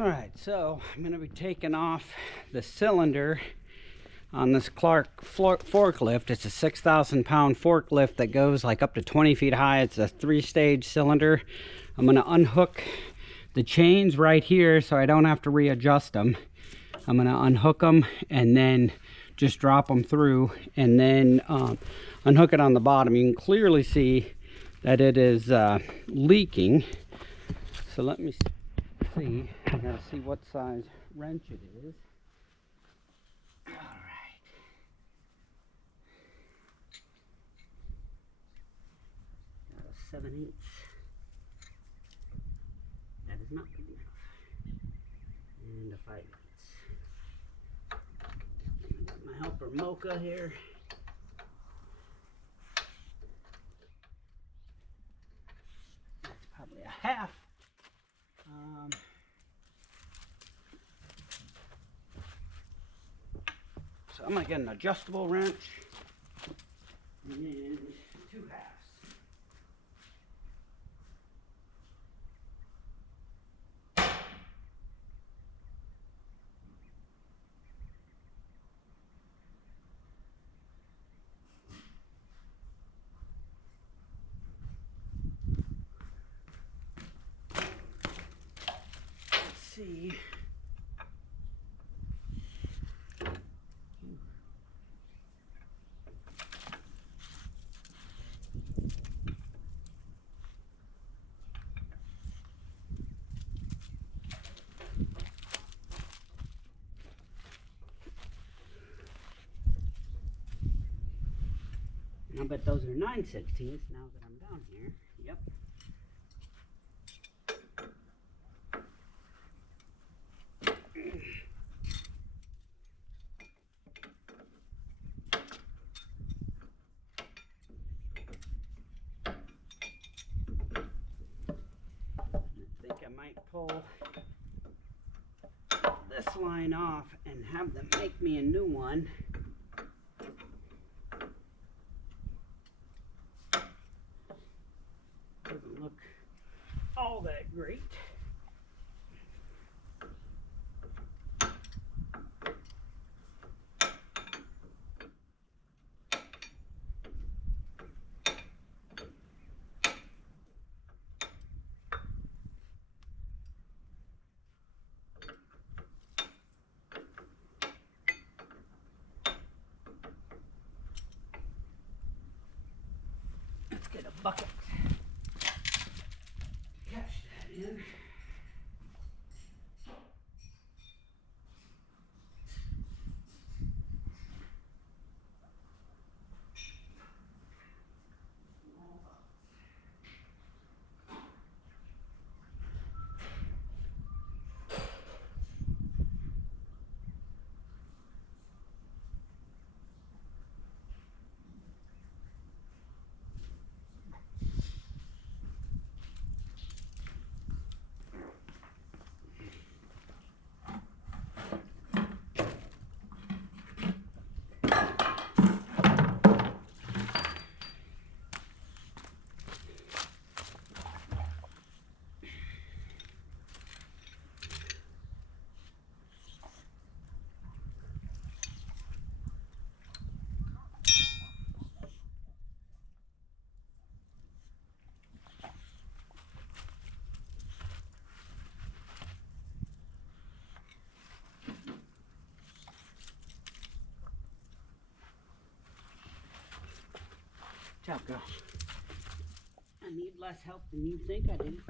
Alright, so I'm going to be taking off the cylinder on this Clark forklift. It's a 6,000 pound forklift that goes like up to 20 feet high. It's a 3-stage cylinder. I'm going to unhook the chains right here so I don't have to readjust them. I'm going to unhook them and then just drop them through, and then unhook it on the bottom. You can clearly see that it is leaking. So let me see. I gotta see what size wrench it is. All right. Got a 7/8. That is not big enough. And a 5/8. Got my helper Mocha here. That's probably a half. So I'm gonna get an adjustable wrench and then 2 halves. Let's see. I bet those are 9/16 now that I'm down here. Yep. I think I might pull this line off and have them make me a new one. Doesn't look all that great. Let's get a bucket. Catch that in. Ciao, girl. I need less help than you think I do.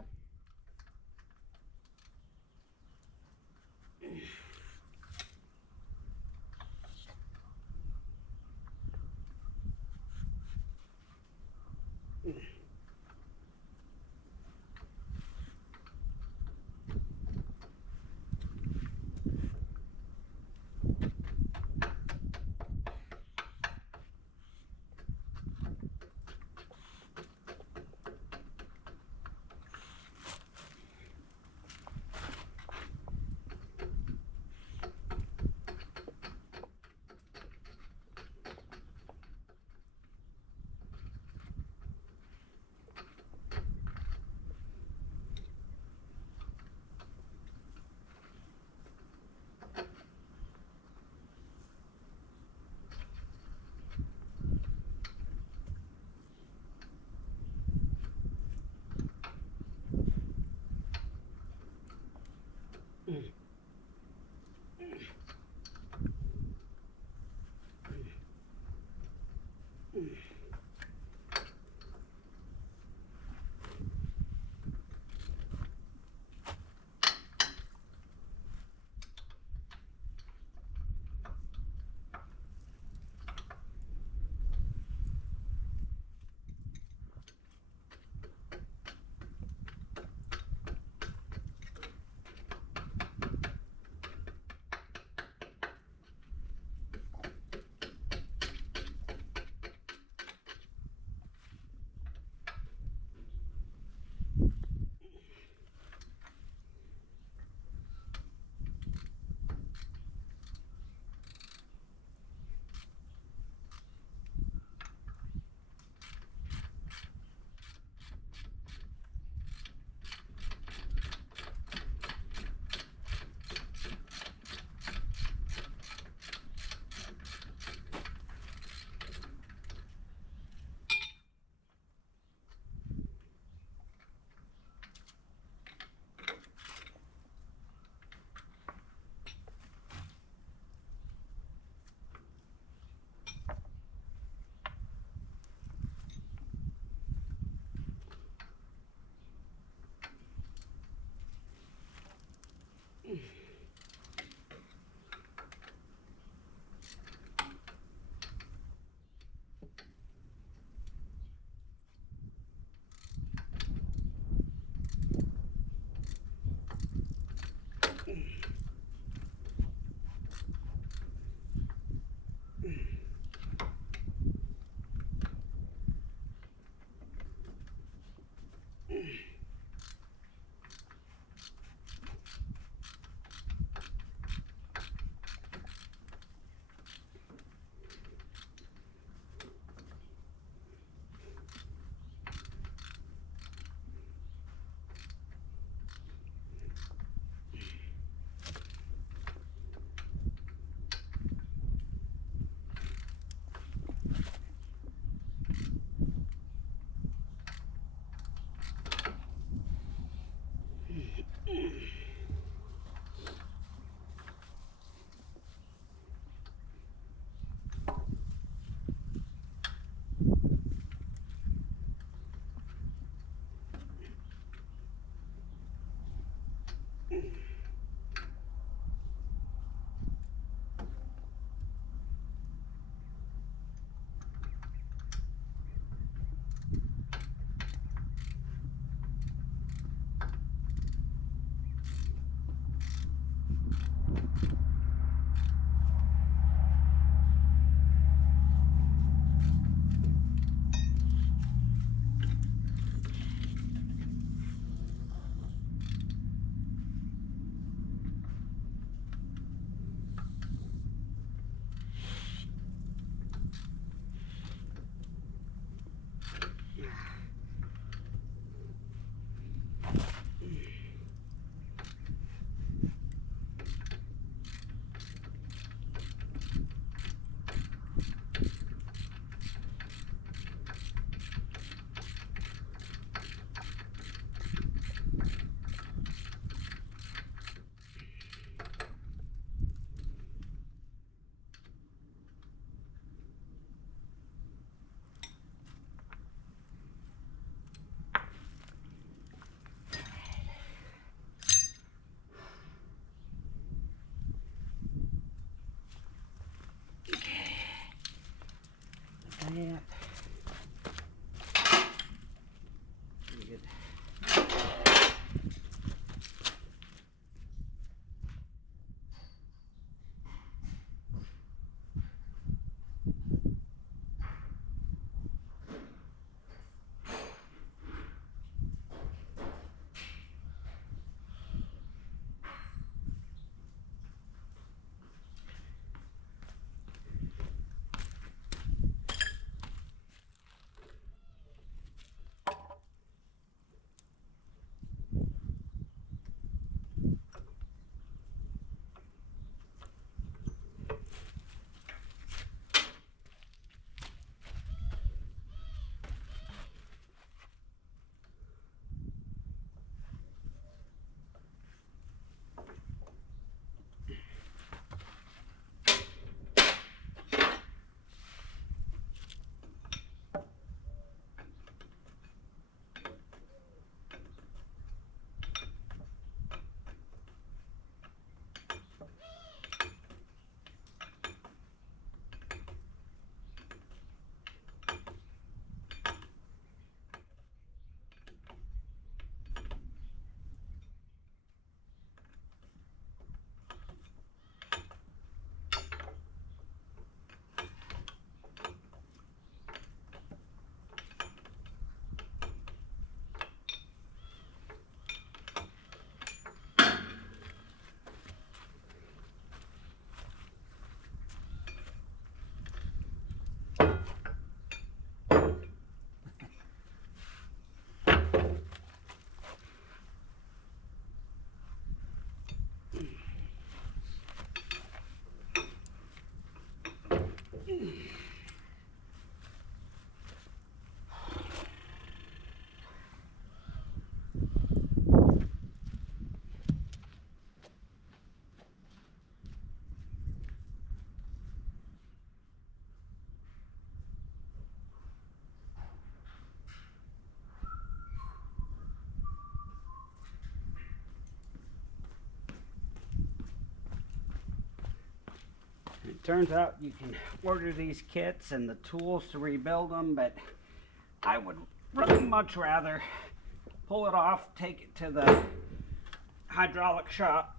Turns out you can order these kits and the tools to rebuild them, but I would much rather pull it off, take it to the hydraulic shop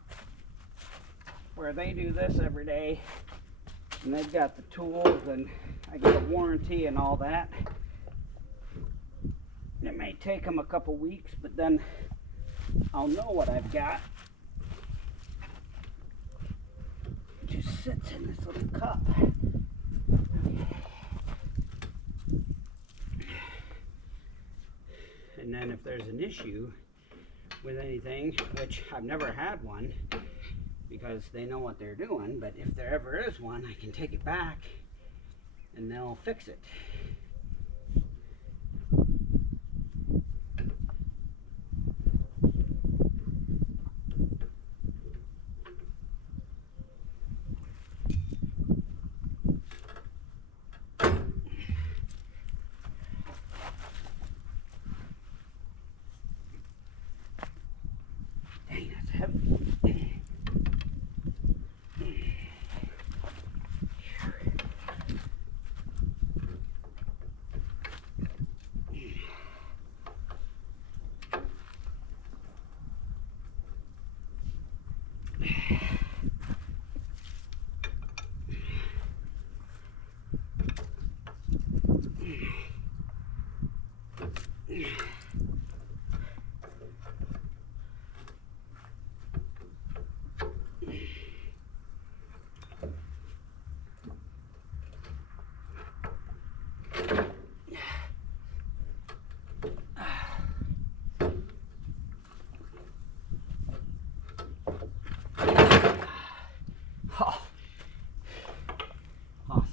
where they do this every day, and they've got the tools and I get a warranty and all that. It may take them a couple weeks, but then I'll know what I've got. It just sits in this little cup. And then if there's an issue with anything, which I've never had one because they know what they're doing, but if there ever is one, I can take it back and they'll fix it. Dang, that's heavy. Oh, awesome.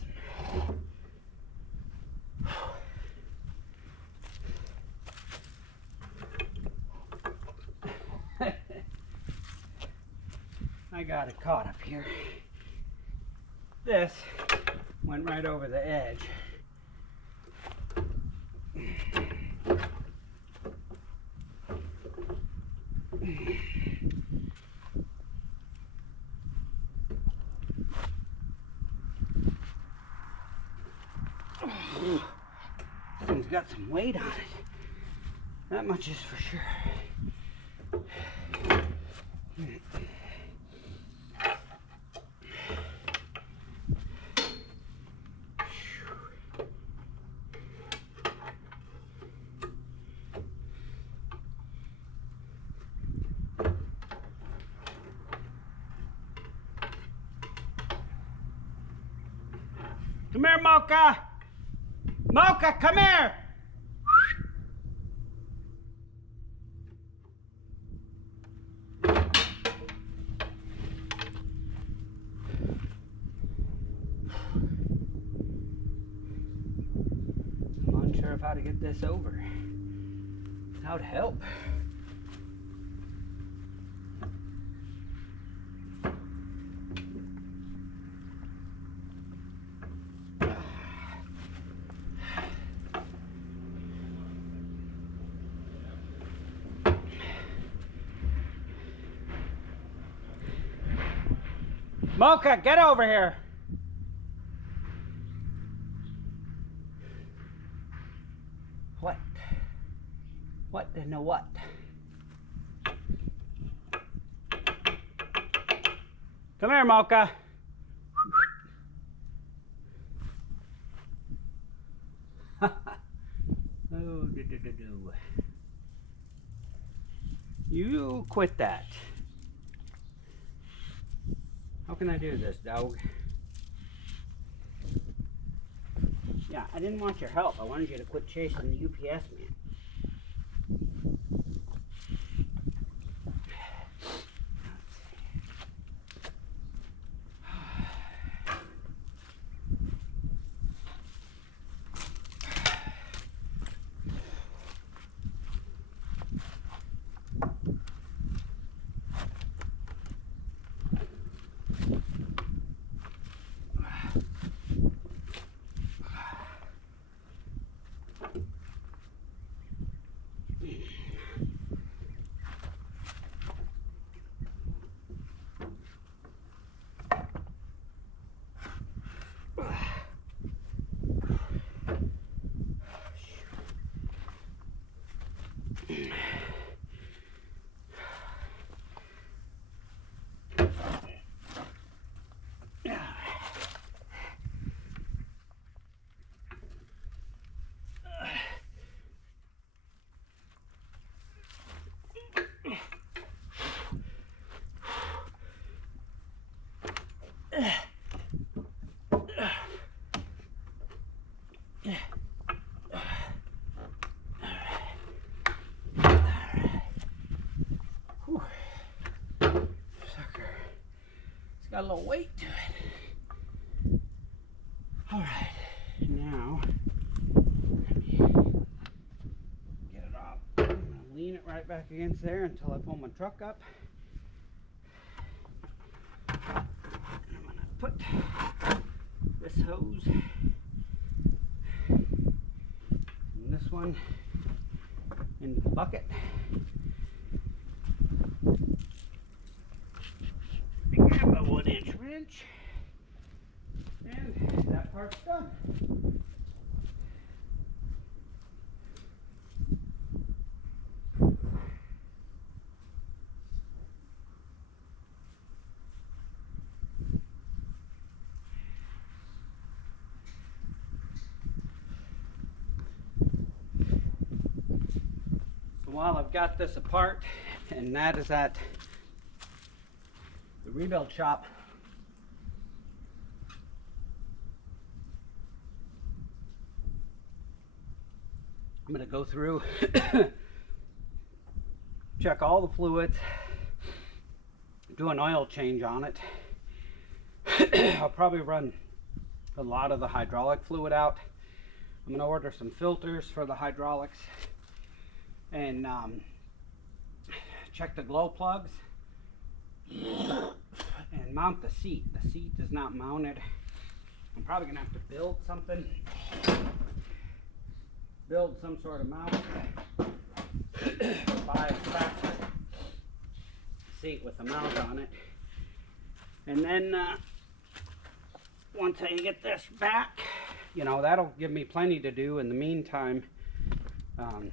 I got it caught up here. This went right over the edge. This thing's got some weight on it. That much is for sure. Come here, Mocha! Mocha, come here! I'm unsure of how to get this over without help. Mocha, get over here. What? What in the what? Come here, Mocha. Oh, do. You quit that. How can I do this, dog? Yeah, I didn't want your help. I wanted you to quit chasing the UPS man. Got a little weight to it. All right, now let me get it off. I'm gonna lean it right back against there until I pull my truck up. I'm gonna put this hose and this one in the bucket. Grab a 1-inch wrench, and that part's done. So while I've got this apart, and that is at the rebuild shop, I'm going to go through, check all the fluids, do an oil change on it. I'll probably run a lot of the hydraulic fluid out. I'm going to order some filters for the hydraulics and check the glow plugs and mount the seat. The seat is not mounted. I'm probably going to have to build something. Build some sort of mount. Buy a tractor seat with a mount on it. And then once I get this back, you know, that'll give me plenty to do in the meantime. And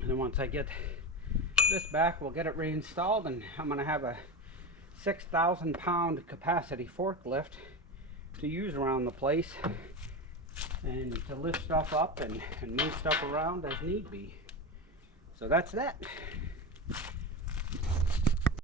then once I get this back, we'll get it reinstalled, and I'm going to have a 6,000 pound capacity forklift to use around the place and to lift stuff up and move stuff around as need be. So that's that.